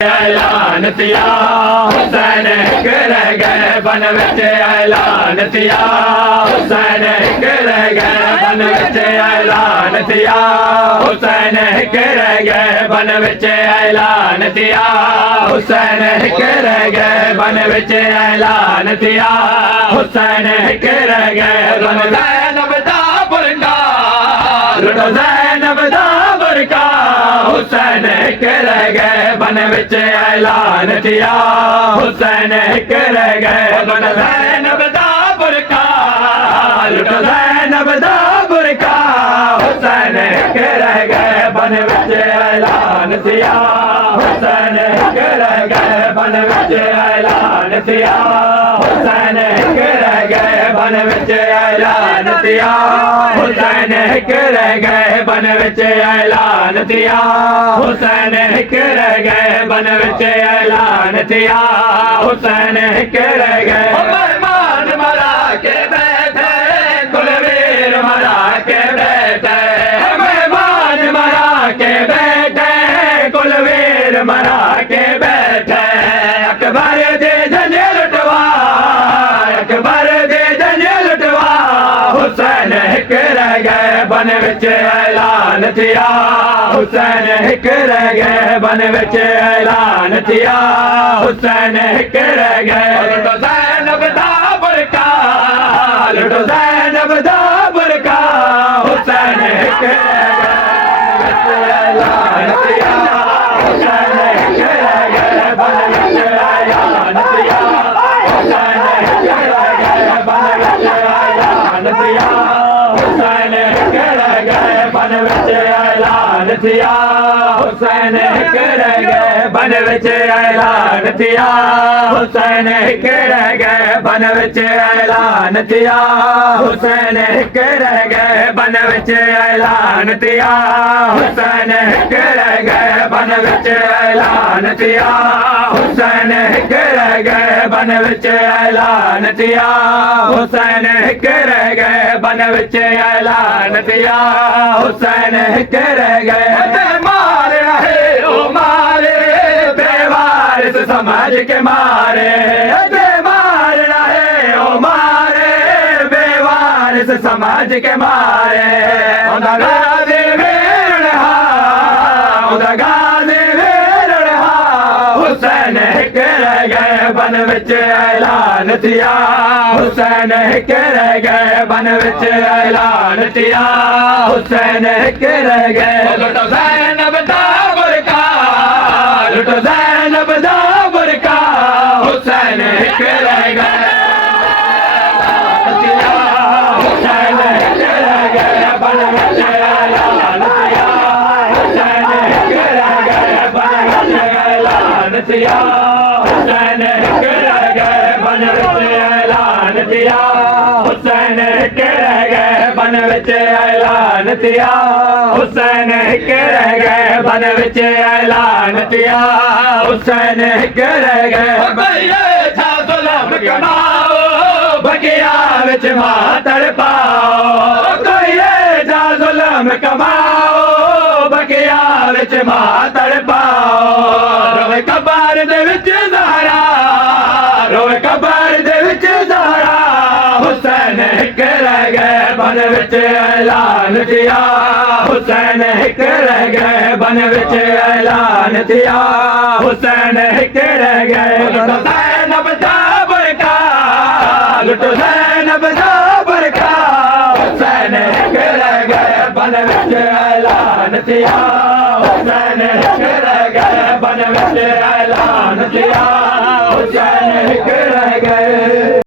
ऐलान तिया हुसैन कर गए बन विच ऐलान तिया हुसैन कर गए बन विच ऐलान तिया हुसैन कर गए बन विच ऐलान तिया हुसैन कर गए बन विच ऐलान तिया हुसैन कर गए बन ज़ैनब दा बुरका लुटो ज़ैनब दा बुरका हुसैन कर गए बन विच ऐलान तिया हुसैन कर गए बन ज़ैनब दा बुरका लुटो ज़ैनब दा बुरका हुसैन कर गए बन विच ऐलान तिया हुसैन कर गए बन विच ऐलान तिया हुसैन कर गए बन विच ऐलान तिया हुसैन कर गए बन विच ऐलान तिया हुसैन कर गए बन विच ऐलान तिया हुसैन कर गए मेहमान मरा के बैठे कुलवीर मरा के बैठे मेहमान मरा के बैठे कुलवीर मरा के बैठे अकबर दे जने लुटवा अकबर दे जने लुटवा हुसैन कर गए बन विच ऐलान तिया हुसैन कर गए बन विच ऐलान तिया हुसैन कर गए लुटो ज़ैनब दा बुरका लुटो ज़ैनब दा बुरका हुसैन कर गए ऐलान तिया हुसैन कर गए बन विच ऐलान तिया हुसैन कर गए बन विच ऐलान तिया हुसैन कर गए बन विच ऐलान तिया हुसैन कर गए बन विच ऐलान तिया हुसैन कर गए बन विच ऐलान तिया हुसैन कर गए बन विच ऐलान तिया हुसैन कर गए बन विच ऐलान तिया हुसैन कर गए बन विच ऐलान तिया हुसैन कर गए बन विच ऐलान तिया हुसैन कर गए मार रहे ओ मारे बेवारिस समझ के मारे मार रहे ओ मारे बेवारिस समझ के मारे गाजी वेरहा गाजी वेरहा हुसैन कर गए बन विच ऐलान तिया हुसैन कर गए बन विच ऐलान तिया हुसैन कर गए लुटो ज़ैनब दा बुरका लुटो ज़ैनब दा बुरका हुसैन कर गए हुसैन कर गए बन विच ऐलान तिया हुसैन कर गए बन विच ऐलान तिया हुसैन कर गए बन विच ऐलान तिया हुसैन कर गए बन विच ऐलान तिया हुसैन कर गए बन विच ऐलान तिया हुसैन कर गए भैया था जुल्म कमाओ बगिया विच मातड़ पाओ कोई था जुल्म कमाओ बगिया विच मातड़ पाओ रोए कबर दे विच ज़हरा रोए कबर दे विच ज़हरा हुसैन कर गए बन विच ऐलान तिया हुसैन कर गए बन विच ऐलान तिया हुसैन कर गए लुटो ज़ैनब दा बुरका लुटो ज़ैनब दा बुरका हुसैन कर गए बन विच ऐलान तिया हुसैन कर गए बन विच ऐलान तिया हुसैन कर गए।